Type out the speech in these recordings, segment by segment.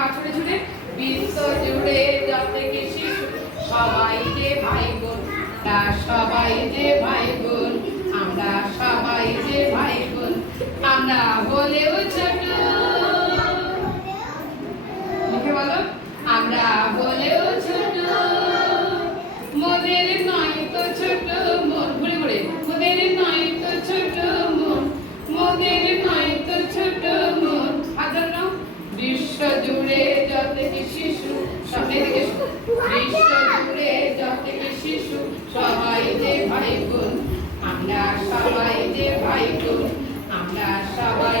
পা ছুড়ে ছুড়ে বিশ্ব জুড়ে যত কিছু সবাই যে ভাই বোন, সবাই যে ভাই বোন, আমরা সবাই যে ভাই বোন, আমরা হলেও ছোট, লিখে বলো, আমরা হলেও ছোট, মোদের নয় তো ছোট মন, ঘুরে ঘুরে মোদের নয় তো ছোট মন, মোদের নয় তো ছোট মন, আদর বিশ্ব জুড়ে যত শিশু, সামনে দিকে বিশ্ব জুড়ে যত শিশু সবাই যে ভাই বোন, আমরা সবাই যে ভাই বোন, আমরা সবাই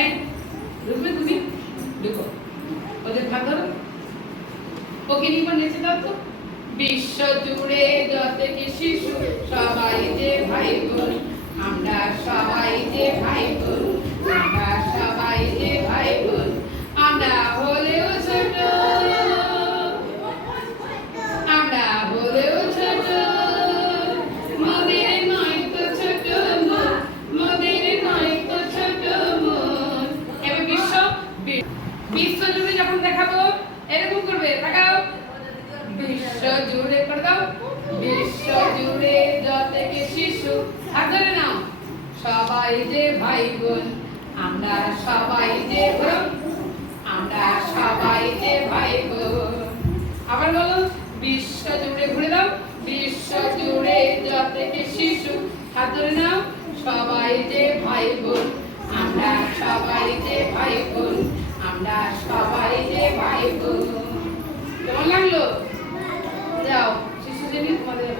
এক রূপে তুমি দেখো ওদের ভাগ ধরো, ওকে নিয়ে নেচে দাও তো, বিশ্ব জুড়ে যত শিশু সবাই যে ভাই বোন, আমরা সবাই যে ভাই বোন, আমরা সবাই যে ভাই বোন, আমরা হলেও ছোট, আমরা হলেও ছোট, মোদের নয় তো ছোট মন, মোদের নয় তো ছোট মন। এবার বিশ্ব জুড়ে যখন দেখাবো এরকম করবে, তাকাও, বিশ্ব জুড়ে করে দাও, বিশ্ব জুড়ে যত শিশু, হাত ধরে নাও, সবাই যে ভাই বোন, আমরা সবাই যে বোন, আমরা সবাই যে ভাই বোন। আবার বলো, বিশ্ব জুড়ে ঘুরে দাও, বিশ্ব জুড়ে যত শিশু, হাত ধরে নাও, সবাই যে ভাই বোন, আমরা সবাই যে ভাই বোন, আমরা সবাই যে ভাই বোন। কেমন লাগলো? যাও শিশু শ্রেণী তোমাদের